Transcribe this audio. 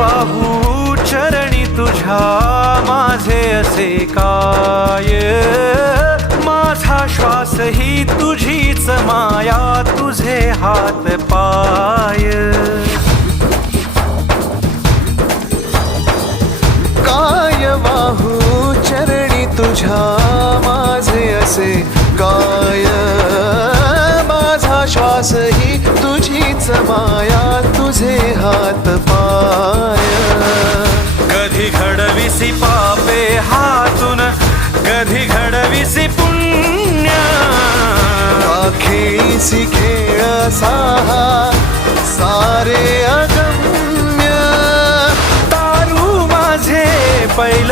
वाहू चरणी तुझ्या माझे असे काय, माझा श्वास ही तुझीच माया, तुझे हात पाय. काय वाहू चरणी तुझ्या माझे असे काय, माझा श्वास ही तुझीच माया, तुझे हात पाय. कधी घडविसी पापे हातून, कधी घडविसी पुण्य, खेळीसी खेळ साहा सारे अगम्य. तारू माझे पैल